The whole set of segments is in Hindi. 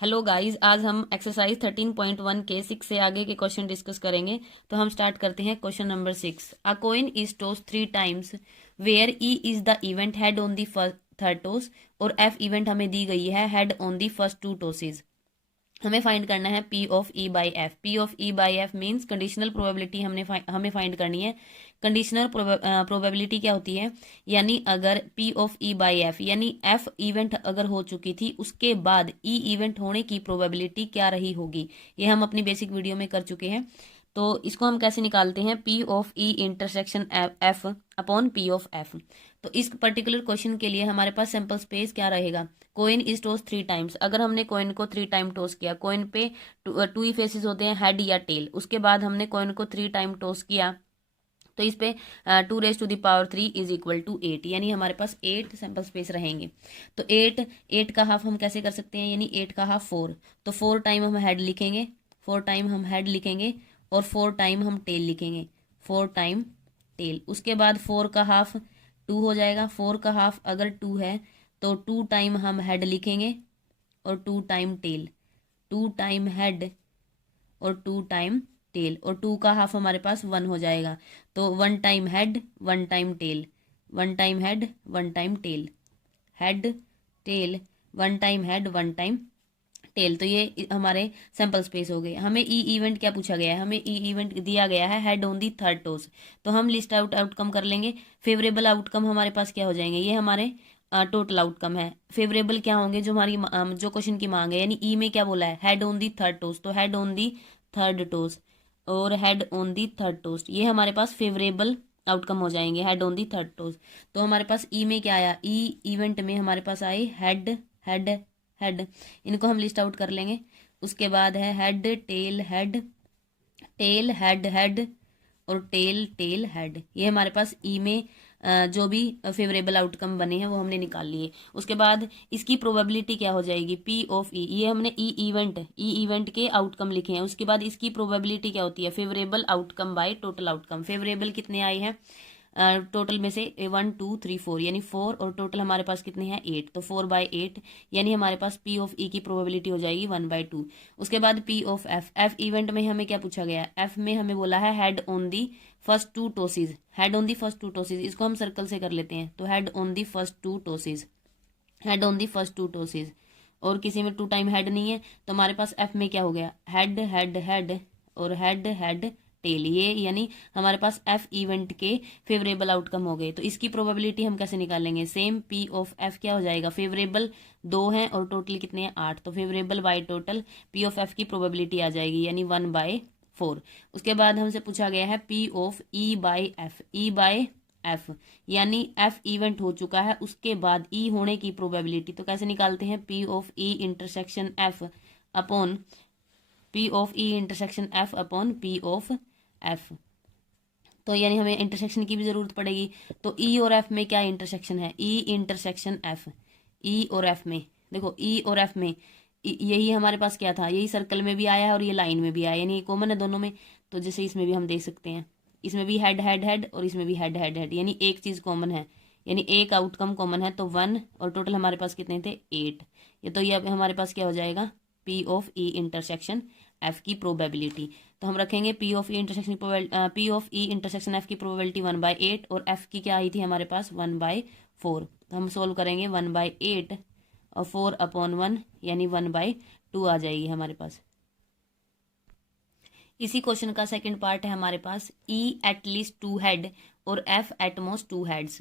हेलो गाइस, आज हम एक्सरसाइज 13.1 के 6 से आगे के क्वेश्चन डिस्कस करेंगे। तो हम स्टार्ट करते हैं question number 6। A coin is toss 3 times where E is the event head on the third toss और एफ इवेंट हमें दी गई है head on the first 2 tosses. हमें फाइंड करना है P of E by F. P of E by F means conditional probability हमें फाइंड करनी है। कंडीशनल प्रोबेबिलिटी क्या होती है, यानी अगर P of E by F यानी एफ इवेंट अगर हो चुकी थी उसके बाद ई इवेंट होने की प्रोबेबिलिटी क्या रही होगी, ये हम अपनी बेसिक वीडियो में कर चुके हैं। तो इसको हम कैसे निकालते हैं, P of E intersection F upon P of F. तो इस पर्टिकुलर क्वेश्चन के लिए हमारे पास सैंपल स्पेस क्या रहेगा, कोइन इज टॉस 3 टाइम्स। अगर हमने कोइन को 3 टाइम टॉस किया, कोइन पे टू ही फेसेस होते हैं, हेड या टेल। उसके बाद हमने कोइन को 3 टाइम टॉस किया तो इस पे 2 raised to the power 3 is equal to 8, यानी हमारे पास 8 सैंपल स्पेस रहेंगे। तो 8 का हाफ हम कैसे कर सकते हैं, यानी 8 का हाफ 4। तो 4 टाइम हम हेड लिखेंगे, 4 टाइम हम हेड लिखेंगे और 4 टाइम हम टेल लिखेंगे, 4 टाइम टेल। उसके बाद 4 का हाफ 2 हो जाएगा। 4 का हाफ अगर 2 है तो 2 टाइम हम हेड लिखेंगे और 2 टाइम टेल, 2 टाइम हेड और 2 टाइम टेल, और 2 का हाफ हमारे पास 1 हो जाएगा। तो 1 time head 1 time tail, 1 time head 1 time tail, head tail, 1 time head 1 time tail. तो ये हमारे सैंपल स्पेस हो गए। हमें ई इवेंट क्या पूछा गया है, हमें ई इवेंट दिया गया है head on the third toss. तो हम लिस्ट आउट आउटकम कर लेंगे। फेवरेबल आउटकम हमारे पास क्या हो जाएंगे, ये हमारे टोटल आउटकम है। फेवरेबल क्या होंगे, जो हमारी जो क्वेश्चन की मांग है, यानी ई में क्या बोला है, head on the third toss, तो head on the third toss और head on the third toss, ये हमारे पास फेवरेबल आउटकम हो जाएंगे, head on the third toss. तो हमारे पास ई में क्या आया, ई इवेंट में हमारे पास आए हेड हेड हेड। इनको हम लिस्ट आउट कर लेंगे। उसके बाद है head tail head, tail head head और टेल टेल हेड। ये हमारे पास ई में जो भी फेवरेबल आउटकम बने हैं वो हमने निकाल लिए। उसके बाद इसकी प्रोबेबिलिटी क्या हो जाएगी, पी ऑफ ई, ये हमने ई इवेंट के आउटकम लिखे हैं। उसके बाद इसकी प्रोबेबिलिटी क्या होती है, favourable outcome by total outcome. Favourable कितने आए हैं, टोटल में से 1 2 3 4 यानी 4, और टोटल हमारे पास कितने हैं 8, तो 4/8 यानी हमारे पास पी ऑफ ई की प्रोबेबिलिटी हो जाएगी 1/2। उसके बाद P of F, F event में हमें क्या पूछा गया है, एफ में हमें बोला है head on the first 2 tosses, head on the first 2 tosses. इसको हम सर्कल से कर लेते हैं। तो head on the first 2 tosses, head on the first 2 tosses, और किसी में 2 टाइम हेड नहीं है। तो हमारे पास एफ में क्या हो गया, हेड हेड हेड और हेड हेड टेल, ये यानी हमारे पास एफ इवेंट के फेवरेबल आउटकम हो गए। तो इसकी प्रोबेबिलिटी हम कैसे निकालेंगे, सेम पी ऑफ एफ क्या हो जाएगा, फेवरेबल 2 हैं और टोटल कितने हैं 8, तो favourable by total P of F की प्रोबेबिलिटी आ जाएगी, यानी 1/4। उसके बाद हमसे पूछा गया है P of E by F, E bye F यानी एफ इवेंट हो चुका है उसके बाद ई होने की प्रोबेबिलिटी। तो कैसे निकालते हैं, P of E intersection F upon P of E intersection F upon P of F. तो यानी हमें इंटरसेक्शन की भी जरूरत पड़ेगी। तो ई और एफ में क्या इंटरसेक्शन है, ई इंटरसेक्शन एफ, ई और एफ में देखो, ई और एफ में यही हमारे पास क्या था, यही सर्कल में भी आया है और ये लाइन में भी आया है, यानी कॉमन है दोनों में। तो जैसे इसमें भी हम देख सकते हैं, इसमें भी हेड हेड हेड और इसमें भी हेड हेड हेड, यानी एक चीज कॉमन है, यानी एक आउटकम कॉमन है। तो 1 और टोटल हमारे पास कितने थे 8। ये तो ये हमारे पास क्या हो जाएगा, P of E intersection F की प्रोबेबिलिटी। तो हम रखेंगे P of E intersection F की प्रोबेबिलिटी 1/8 और एफ की क्या आई थी हमारे पास 1/4। तो हम सोल्व करेंगे 1/8 और 4/1 यानी 1/2 आ जाएगी हमारे पास। इसी क्वेश्चन का सेकंड पार्ट है हमारे पास, ई एटलीस्ट 2 हेड और एफ एटमोस्ट 2 हेड्स।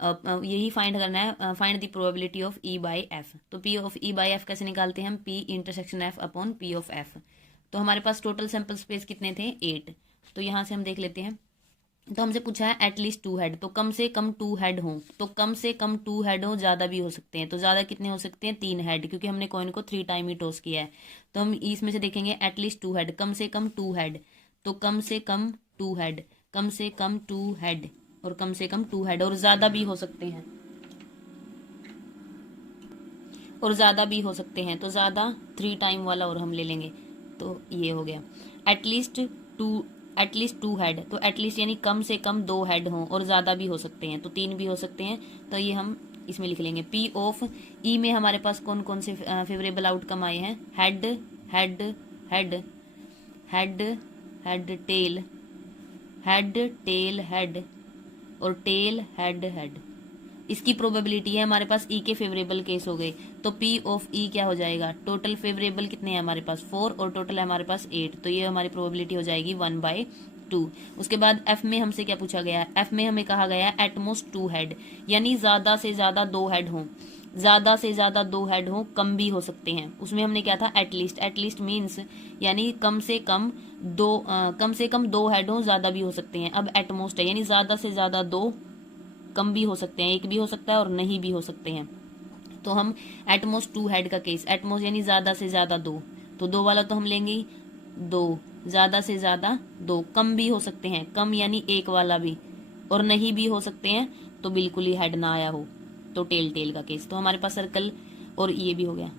यही फाइंड करना है, find the probability of E by F. तो P of E by F कैसे निकालते हैं, हम P intersection F upon P of F. तो हमारे पास टोटल सैंपल स्पेस कितने थे 8। तो यहाँ से हम देख लेते हैं। तो हमसे पूछा है एटलीस्ट 2 हेड, तो कम से कम 2 हेड हो, तो कम से कम 2 हेड हो, ज़्यादा भी हो सकते हैं। तो ज़्यादा कितने हो सकते हैं 3 हेड, क्योंकि हमने कॉइन को 3 टाइम ही टॉस किया है। तो हम इसमें से देखेंगे एटलीस्ट 2 हेड, कम से कम 2 हेड। तो कम से कम 2 हेड, कम से कम 2 हेड और कम से कम 2 हेड, और ज़्यादा भी हो सकते हैं, और ज़्यादा भी हो सकते हैं। तो ज़्यादा 3 टाइम वाला और हम ले लेंगे। तो ये हो गया टू एटलीस्ट 2 हेड। तो एटलीस्ट यानी कम से कम 2 हेड हों और ज़्यादा भी हो सकते हैं, तो 3 भी हो सकते हैं। तो ये हम इसमें लिख लेंगे पी ऑफ ई में हमारे पास कौन कौन से फेवरेबल आउटकम आए हैं, head head head head head tail head tail head और टेल हेड हेड। इसकी प्रोबेबिलिटी है हमारे पास ई के फेवरेबल केस हो गए, तो पी ऑफ ई क्या हो जाएगा, टोटल फेवरेबल कितने हैं हमारे पास 4 और टोटल है हमारे पास 8, तो ये हमारी प्रोबेबिलिटी हो जाएगी 1/2। उसके बाद एफ में हमसे क्या पूछा गया है, एफ में हमें कहा गया है एटमोस्ट 2 हेड, यानी ज्यादा से ज्यादा 2 हेड हों, ज्यादा से ज्यादा 2 हेड हों, कम भी हो सकते हैं। उसमें हमने क्या था एटलीस्ट, एटलीस्ट मीन्स यानी कम से कम दो हेड हों, ज्यादा भी हो सकते हैं। अब एटमोस्ट है यानी ज्यादा से ज्यादा 2, कम भी हो सकते हैं, 1 भी हो सकता है और नहीं भी हो सकते हैं। तो हम एटमोस्ट 2 हेड का केस, एटमोस्ट यानी ज्यादा से ज्यादा 2, तो 2 वाला तो हम लेंगे 2, ज्यादा से ज्यादा 2, कम भी हो सकते हैं, कम यानी 1 वाला भी, और नहीं भी हो सकते हैं तो बिल्कुल ही हेड ना आया हो, तो टेल टेल का केस। तो हमारे पास सर्कल और ये भी हो गया,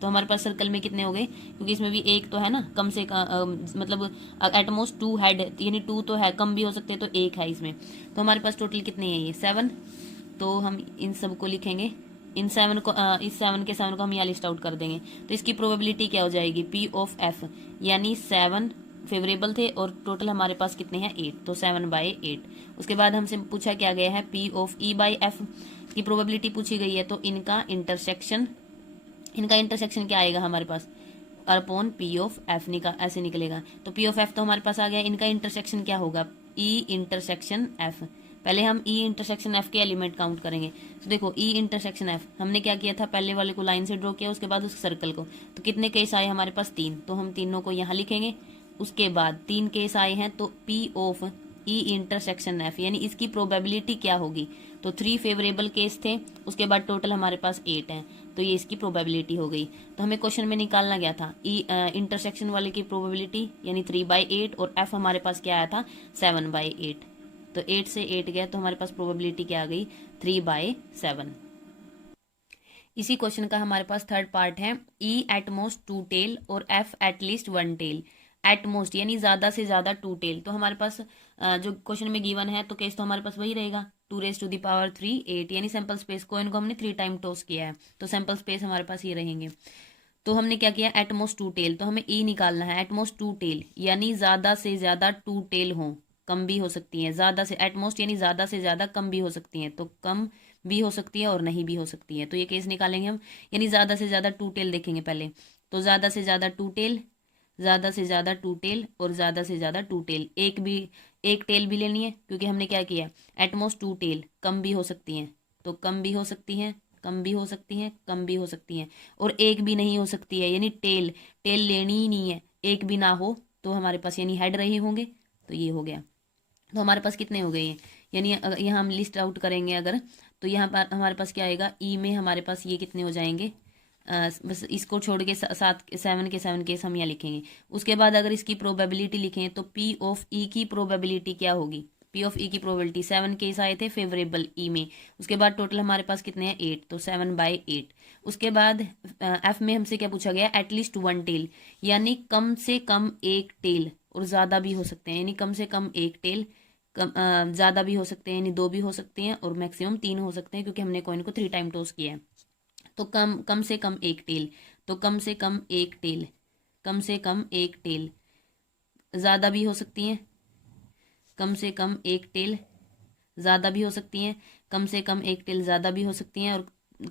तो हमारे पास सर्कल में कितने हो गए, क्योंकि इसमें भी एक तो है ना, कम से मतलब एटमोस्ट 2 हेड यानी 2 तो है, कम भी हो सकते हैं तो 1 है इसमें। तो हमारे पास टोटल कितने हैं ये 7, तो हम इन सब को लिखेंगे, इन 7 को इस 7 के 7 को हम यहाँ लिस्ट आउट कर देंगे। तो इसकी प्रोबेबिलिटी क्या हो जाएगी, पी ऑफ एफ यानी 7 फेवरेबल थे और टोटल हमारे पास कितने हैं 8, तो 7/8। उसके बाद हमसे पूछा क्या गया है P of E by F की प्रोबेबिलिटी पूछी गई है, तो इनका इंटरसेक्शन क्या आएगा हमारे पास, अपॉन पी ऑफ एफ ऐसे निकलेगा। तो पी ऑफ एफ तो हमारे पास आ गया, इनका इंटरसेक्शन क्या होगा, ई इंटरसेक्शन एफ। पहले हम ई इंटरसेक्शन एफ के एलिमेंट काउंट करेंगे। तो देखो ई इंटरसेक्शन एफ हमने क्या किया था, पहले वाले को लाइन से ड्रॉ किया, उसके बाद उस सर्कल को, तो कितने केस आए हमारे पास 3, तो हम तीनों को यहाँ लिखेंगे। उसके बाद 3 केस आए हैं, तो P of E intersection F यानी इसकी प्रोबेबिलिटी क्या होगी, तो 3 फेवरेबल केस थे, उसके बाद टोटल हमारे पास 8 हैं, तो ये इसकी प्रोबेबिलिटी हो गई। तो हमें क्वेश्चन में निकालना क्या था, ई इंटरसेक्शन वाले की प्रोबेबिलिटी यानी 3/8 और एफ हमारे पास क्या आया था 7/8, तो 8 से 8 गया तो हमारे पास प्रोबेबिलिटी क्या आ गई 3/7। इसी क्वेश्चन का हमारे पास थर्ड पार्ट है, ई एटमोस्ट 2 टेल और एफ एटलीस्ट 1 टेल। एटमोस्ट यानी ज्यादा से ज्यादा 2 टेल, तो हमारे पास जो क्वेश्चन में गिवन है तो केस तो हमारे पास वही रहेगा 2⁻3 8, यानी सैंपल स्पेस को इनको हमने 3 टाइम टॉस किया है, तो सैंपल स्पेस हमारे पास ये रहेंगे। तो हमने क्या किया एटमोस्ट 2 टेल, तो हमें ई निकालना है, एटमोस्ट 2 टेल यानी ज्यादा से ज्यादा 2 टेल हो, कम भी हो सकती है, ज्यादा से एटमोस्ट यानी ज्यादा से ज्यादा कम भी हो सकती है, तो कम भी हो सकती है और नहीं भी हो सकती है। तो ये केस निकालेंगे हम, यानी ज्यादा से ज्यादा 2 टेल देखेंगे पहले, तो ज्यादा से ज्यादा 2 टेल, ज्यादा से ज्यादा 2 टेल और ज्यादा से ज्यादा 2 टेल, एक टेल भी लेनी है, क्योंकि हमने क्या किया एटमोस्ट 2 टेल, कम भी हो सकती हैं, तो कम भी हो सकती हैं, कम भी हो सकती हैं, कम भी हो सकती हैं, और एक भी नहीं हो सकती है, यानी टेल लेनी ही नहीं है, एक भी ना हो तो हमारे पास यानी हेड रहे होंगे, तो ये हो गया। तो हमारे पास कितने हो गए हैं, यानी यहाँ हम लिस्ट आउट करेंगे अगर, तो यहाँ पर हमारे पास क्या आएगा, ई में हमारे पास ये कितने हो जाएंगे, बस इसको छोड़ के 7 केस हम यहाँ लिखेंगे। उसके बाद अगर इसकी प्रोबेबिलिटी लिखें तो पी ऑफ ई की प्रोबेबिलिटी क्या होगी, पी ऑफ ई की प्रोबेबिलिटी 7 केस आए थे फेवरेबल ई में, उसके बाद टोटल हमारे पास कितने हैं 8, तो 7/8। उसके बाद एफ में हमसे क्या पूछा गया एटलीस्ट 1 टेल, यानी कम से कम 1 टेल, और ज्यादा भी हो सकते हैं, यानी कम से कम 1 टेल, ज्यादा भी हो सकते हैं यानी 2 भी हो सकते हैं, और मैक्सिमम 3 हो सकते हैं, क्योंकि हमने कॉइन को 3 टाइम टॉस किया है। तो कम से कम 1 टेल, तो कम से कम 1 टेल, कम से कम 1 टेल, ज्यादा भी हो सकती हैं, कम से कम 1 टेल, ज्यादा भी हो सकती हैं, कम से कम 1 टेल, ज्यादा भी हो सकती हैं, और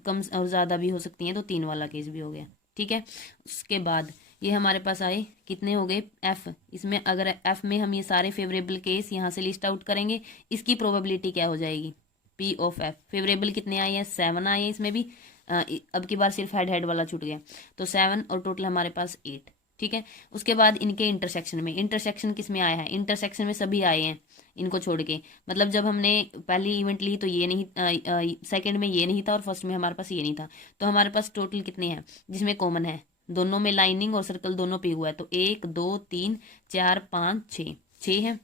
कम और ज्यादा भी हो सकती हैं, तो 3 वाला केस भी हो गया, ठीक है। उसके बाद ये हमारे पास आए कितने हो गए एफ, इसमें अगर एफ में हम ये सारे फेवरेबल केस यहाँ से लिस्ट आउट करेंगे, इसकी प्रोबेबिलिटी क्या हो जाएगी, पी ऑफ एफ, फेवरेबल कितने आए हैं 7 आए हैं, इसमें भी अब की बार सिर्फ हेड वाला छूट गया, तो 7 और टोटल हमारे पास 8, ठीक है। उसके बाद इनके इंटरसेक्शन किस में आया है, इंटरसेक्शन में सभी आए हैं इनको छोड़ के, मतलब जब हमने पहली इवेंट ली तो ये नहीं, सेकंड में ये नहीं था और फर्स्ट में हमारे पास ये नहीं था, तो हमारे पास टोटल कितने हैं जिसमें कॉमन है, दोनों में लाइनिंग और सर्कल दोनों पे हुआ है, तो 1 2 3 4 5 6 है।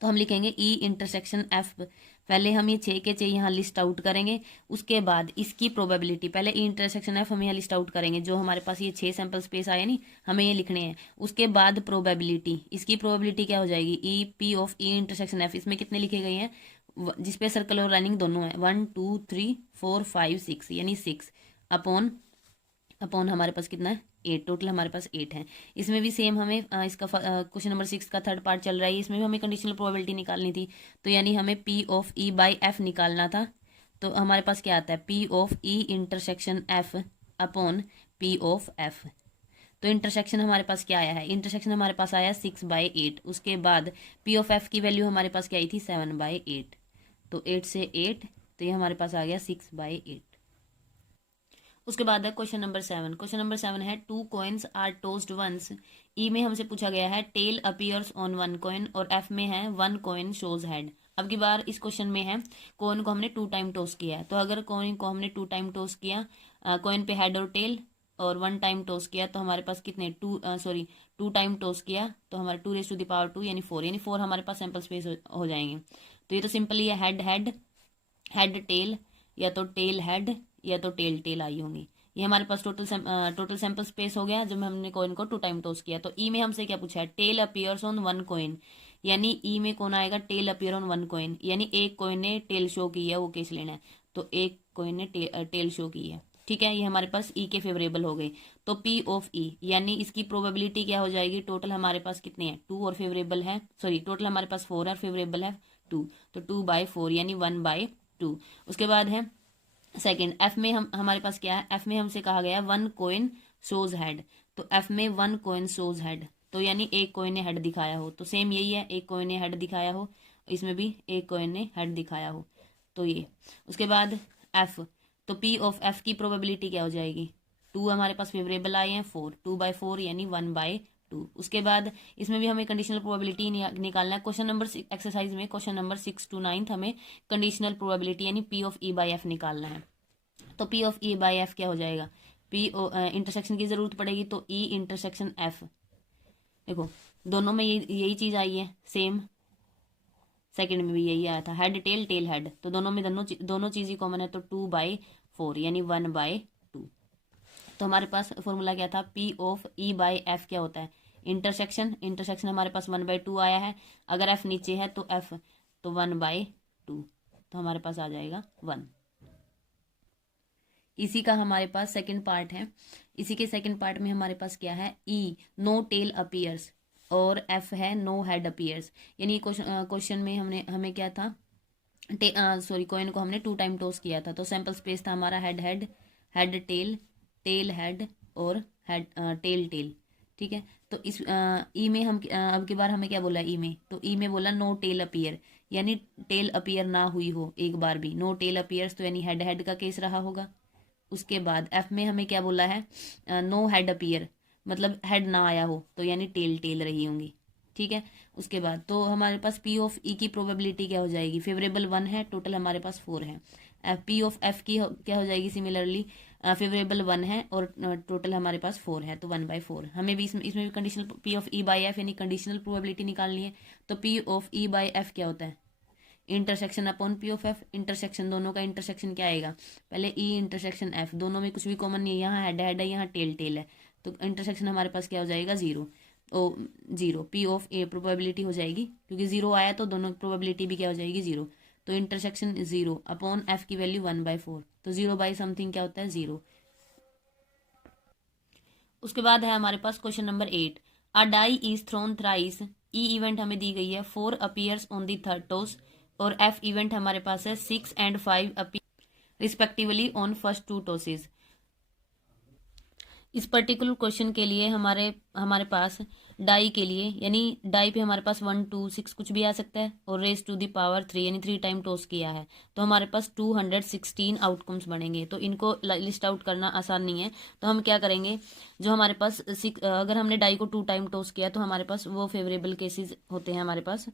तो हम लिखेंगे ई इंटरसेक्शन एफ, पहले हम ये 6 के 6 यहाँ लिस्ट आउट करेंगे, उसके बाद इसकी प्रोबेबिलिटी, पहले ई इंटरसेक्शन एफ हम यहाँ लिस्ट आउट करेंगे, जो हमारे पास ये 6 सैंपल स्पेस आए नहीं हमें ये लिखने हैं, उसके बाद प्रोबेबिलिटी, इसकी प्रोबेबिलिटी क्या हो जाएगी E P of E intersection F, इसमें कितने लिखे गए हैं जिस पे सर्कल और लाइनिंग दोनों है, 1 2 3 4 5 6 यानी 6 अपॉन अपॉन हमारे पास कितना है 8, टोटल हमारे पास 8 है। इसमें भी सेम हमें इसका क्वेश्चन नंबर 6 का थर्ड पार्ट चल रहा है, इसमें भी हमें कंडीशनल प्रोबेबिलिटी निकालनी थी। तो यानी हमें P of E by F निकालना था। तो हमारे पास क्या आता है, P of E intersection F upon P of F। तो इंटरसेक्शन हमारे पास क्या आया है, इंटरसेक्शन हमारे पास आया 6/8। उसके बाद P ऑफ F की वैल्यू हमारे पास क्या आई थी 7/8। तो 8 से 8, तो ये हमारे पास आ गया 6/8। उसके बाद है क्वेश्चन नंबर 7। क्वेश्चन नंबर 7 है 2 कॉइन्स आर टोस्ड वंस। ई में हमसे पूछा गया है टेल अपीयर्स ऑन 1 कॉइन, और एफ में है 1 कॉइन शोज हेड। अब की बार इस क्वेश्चन में है कॉइन को हमने 2 टाइम टॉस किया है। तो अगर कॉइन को हमने 2 टाइम टॉस किया, कॉइन पे हेड और टेल, और 1 टाइम टॉस किया, तो हमारे पास कितने 2 टाइम टॉस किया तो हमारे 2 यानी 4 हमारे पास सैंपल स्पेस हो जाएंगे। तो ये तो सिंपली है हेड हेड हेड टेल, या तो टेल हेड या तो टेल टेल आई होंगी। ये हमारे पास टोटल सैंपल स्पेस हो गया जब हमने कॉइन को 2 टाइम टॉस किया। तो ई में हमसे क्या पूछा है, टेल अपीयर्स ऑन 1 कॉइन, यानी ई में कौन आएगा, टेल अपीयर ऑन 1 कॉइन, यानी एक कॉइन ने टेल शो की है, वो केस लेना है। तो एक कॉइन ने टेल शो की है, ठीक है। ये हमारे पास ई के फेवरेबल हो गए। तो पी ऑफ ई यानी इसकी प्रोबेबिलिटी क्या हो जाएगी, टोटल हमारे पास कितने हैं 2 और फेवरेबल है, टोटल हमारे पास 4 और फेवरेबल है 2, तो 2/4 यानी 1/2। उसके बाद है सेकंड, एफ में हमारे पास क्या है, एफ में हमसे कहा गया 1 कॉइन शोज हेड। तो एफ में 1 कॉइन शोज हेड, तो यानी एक कॉइन ने हेड दिखाया हो। तो सेम यही है, एक कॉइन ने हेड दिखाया हो, इसमें भी एक कॉइन ने हेड दिखाया हो, तो ये। उसके बाद एफ, तो पी ऑफ एफ की प्रोबेबिलिटी क्या हो जाएगी, 2 हमारे पास फेवरेबल आए हैं 4, 2/4 यानी 1/2। उसके बाद इसमें भी हमें कंडीशनल प्रोबेबिलिटी निकालना है। क्वेश्चन नंबर एक्सरसाइज में क्वेश्चन नंबर 6 to 9 हमें कंडीशनल प्रोबेबिलिटी यानी P of E by F निकालना है। तो P of E by F क्या हो जाएगा, पी इंटरसेक्शन की जरूरत पड़ेगी, तो ई इंटरसेक्शन एफ। देखो दोनों में यही चीज आई है सेम, सेकंड में भी यही आया था, हेड टेल टेल हेड, तो दोनों में दोनों चीज ही कॉमन है, तो 2/4 यानी 1/2। तो हमारे पास फॉर्मूला क्या था, P of E by F क्या होता है, इंटरसेक्शन, इंटरसेक्शन हमारे पास 1/2 आया है, अगर एफ नीचे है तो एफ, तो 1/2, तो हमारे पास आ जाएगा 1। इसी का हमारे पास सेकंड पार्ट है। इसी के सेकंड पार्ट में हमारे पास क्या है, ई नो टेल अपीयर्स, और एफ है नो हेड अपीयर्स। यानी क्वेश्चन में हमें क्या था, कॉइन को हमने 2 टाइम टॉस किया था, तो सैंपल स्पेस था हमारा head head head tail tail head और हेड टेल टेल, ठीक है। तो इस ई में हम अब की बार हमें क्या बोला ई में, तो ई में बोला नो टेल अपीयर, यानी टेल अपीयर ना हुई हो एक बार भी, नो टेल अपीयर्स, तो यानी हेड हेड का केस रहा होगा। उसके बाद एफ में हमें क्या बोला है, नो हेड अपीयर, मतलब हेड ना आया हो, तो यानी टेल टेल रही होंगी, ठीक है। उसके बाद तो हमारे पास पी ऑफ ई की प्रोबेबिलिटी क्या हो जाएगी, फेवरेबल 1 है, टोटल हमारे पास 4 है। पी ऑफ एफ की क्या हो जाएगी, सिमिलरली फेवरेबल 1 है और टोटल हमारे पास 4 है, तो 1/4। हमें भी इसमें भी conditional P of E by F यानी कंडीशनल प्रोबेबिलिटी निकालनी है। तो P of E by F क्या होता है, intersection upon P of F, intersection दोनों का इंटरसेक्शन क्या आएगा, पहले ई इंटरसेक्शन एफ, दोनों में कुछ भी कॉमन नहीं है, यहाँ हेड हेड है यहाँ टेल टेल है, तो इंटरसेक्शन हमारे पास क्या हो जाएगा 0, 0। पी ऑफ ए प्रोबेबिलिटी हो जाएगी, क्योंकि 0 आया तो दोनों प्रोबेबिलिटी भी क्या हो जाएगी 0, तो इंटरसेक्शन 0 अपॉन एफ की वैल्यू 1/4, तो 0 बाई समथिंग क्या होता है 0। उसके बाद है हमारे पास question number 8, a die is thrown thrice. E event हमें दी गई है 4 appears on the third toss, और एफ इवेंट हमारे पास है 6 and 5 appear respectively on first 2 tosses. इस पर्टिकुलर क्वेश्चन के लिए हमारे पास डाई के लिए, यानी डाई पे हमारे पास 1 2 6 कुछ भी आ सकता है, और रेस टू द पावर 3 यानी 3 टाइम टॉस किया है, तो हमारे पास 216 आउटकम्स बनेंगे। तो इनको लिस्ट आउट करना आसान नहीं है, तो हम क्या करेंगे, जो हमारे पास अगर हमने डाई को 2 टाइम टॉस किया तो हमारे पास वो फेवरेबल केसेस होते हैं हमारे पास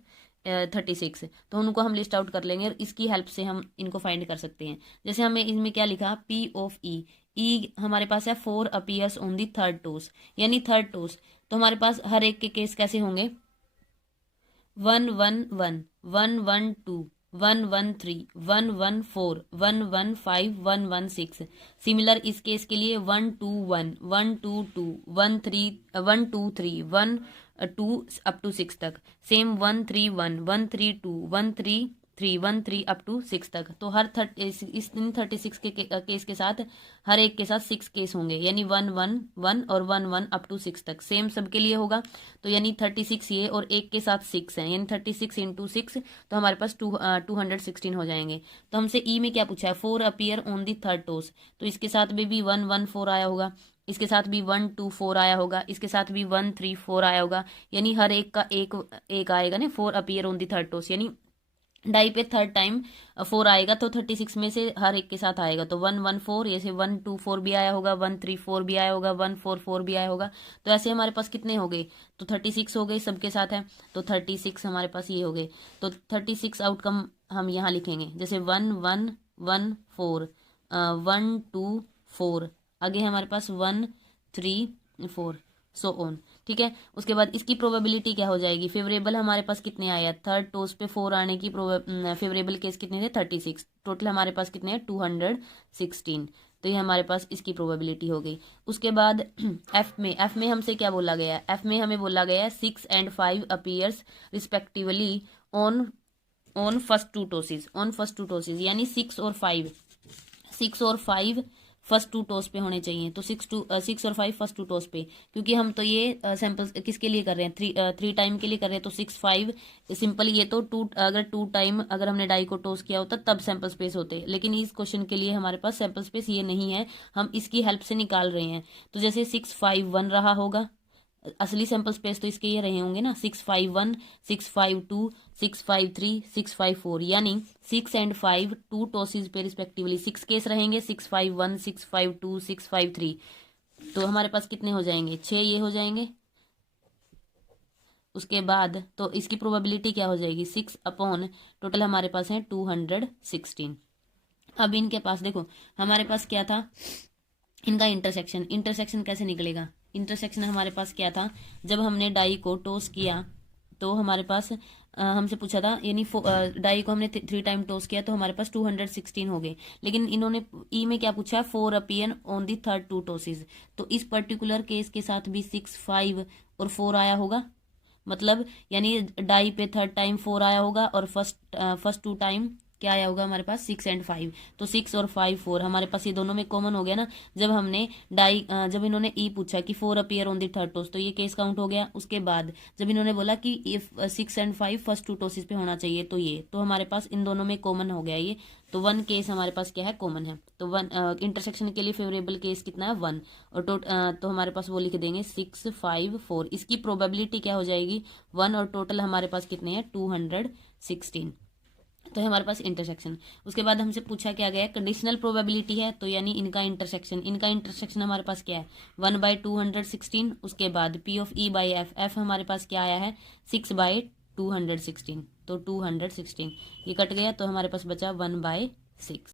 36, तो उनको हम लिस्ट आउट कर लेंगे, और इसकी हेल्प से हम इनको फाइंड कर सकते हैं। जैसे हमें इसमें क्या लिखा, पी ऑफ ई, ई हमारे पास है 4 appears on the third toss, यानी थर्ड टॉस, तो हमारे पास हर एक के केस कैसे होंगे, 1 1 1 1 1 2 1 1 3 1 1 4 1 1 5 1 1 6। सिमिलर इस केस के लिए 1 2 1 1 2 2 1 3 1 2 3 1 2 अप टू 6 तक, सेम 1 3 1 1 3 2 1 3 1 3 अप टू 6 तक। तो हर इस 36 के केस के साथ हर एक के साथ 6 केस होंगे, यानी 1 1 1 और 1 1 अप टू 6 तक सेम सबके लिए होगा। तो यानी 36 ये और एक के साथ 6 है, यानी 36 इंटू 6, तो हमारे पास 216 हो जाएंगे। तो हमसे ई में क्या पूछा है, 4 appear on the third toss, तो इसके साथ भी 1 1 4 आया होगा, इसके साथ भी 1 2 4 आया होगा, इसके साथ भी 1 3 4 आया होगा, यानी हर एक का एक आएगा ना 4 appear on the third toss, यानी डाई पे थर्ड टाइम 4 आएगा, तो 36 में से हर एक के साथ आएगा। तो 1 1 4, ऐसे 1 2 4 भी आया होगा, 1 3 4 भी आया होगा, 1 4 4 भी आया होगा। तो ऐसे हमारे पास कितने हो गए, तो 36 हो गए, सबके साथ है, तो 36 हमारे पास ये हो गए। तो 36 आउटकम हम यहाँ लिखेंगे, जैसे 1 1 1 4, 1 2 4, आगे हमारे पास 1 3 4, सो ऑन। ठीक है, उसके बाद इसकी प्रोबेबिलिटी क्या हो जाएगी, फेवरेबल हमारे पास कितने आया, थर्ड टोस पे 4 आने की फेवरेबल केस कितने थे, 36, टोटल हमारे पास कितने हैं 216। तो ये हमारे पास इसकी प्रोबेबिलिटी हो गई। उसके बाद एफ में हमसे क्या बोला गया है, एफ में हमें बोला गया है 6 and 5 appears respectively on first two tosses, यानी 6 और 5 फर्स्ट टू टोस पे होने चाहिए। तो 6 और 5 फर्स्ट टू टोस पे, क्योंकि हम तो ये सैंपल्स किसके लिए कर रहे हैं, 3 टाइम के लिए कर रहे हैं। तो 6 5 सिंपल, ये तो अगर 2 टाइम अगर हमने डाई को टोस किया होता तब सैंपल स्पेस होते, लेकिन इस क्वेश्चन के लिए हमारे पास सैंपल स्पेस ये नहीं है, हम इसकी हेल्प से निकाल रहे हैं। तो जैसे 6 5 1 रहा होगा, असली सैंपल स्पेस तो इसके ये रहे होंगे ना, 6 5 1 6 5 2 6 5 3 6 5 4, यानी 6 and 5 2 टॉसिस पे रिस्पेक्टिवली 6 केस रहेंगे, 6 5 1 6 5 2 6 5 3। तो हमारे पास कितने हो जाएंगे, 6 ये हो जाएंगे। उसके बाद तो इसकी प्रोबेबिलिटी क्या हो जाएगी, 6 अपॉन टोटल हमारे पास है 216। अब इनके पास देखो हमारे पास क्या था, इनका इंटरसेक्शन कैसे निकलेगा, इंटरसेक्शन हमारे पास क्या था, जब हमने डाई को टोस किया तो हमारे पास हमसे पूछा था, यानी डाई को हमने 3 टाइम टोस किया तो हमारे पास 216 हो गए। लेकिन इन्होंने ई में क्या पूछा, 4 appear on the third two tosses, तो इस पर्टिकुलर केस के साथ भी 6 5 और 4 आया होगा, मतलब यानी डाई पे थर्ड टाइम 4 आया होगा, और फर्स्ट 2 टाइम क्या आया होगा हमारे पास 6 and 5। तो 6 और 5 4 हमारे पास ये दोनों में कॉमन हो गया ना, जब हमने जब इन्होंने ई पूछा कि 4 appear on the third toss, तो ये केस काउंट हो गया। उसके बाद जब इन्होंने बोला कि 6 and 5 फर्स्ट 2 टोसिस पे होना चाहिए, तो ये तो हमारे पास इन दोनों में कॉमन हो गया ये, तो 1 केस हमारे पास क्या है, कॉमन है। तो 1 इंटरसेक्शन के लिए फेवरेबल केस कितना है, 1, और तो हमारे पास वो लिख देंगे 6 5 4, इसकी प्रोबेबिलिटी क्या हो जाएगी 1, और टोटल हमारे पास कितने हैं 216। तो है हमारे पास इंटरसेक्शन। उसके बाद हमसे पूछा क्या गया, कंडीशनल प्रोबेबिलिटी है, तो यानी इनका इंटरसेक्शन हमारे पास क्या है 1/216। उसके बाद P of E by F हमारे पास क्या आया है 6/216, तो 216 ये कट गया, तो हमारे पास बचा 1/6।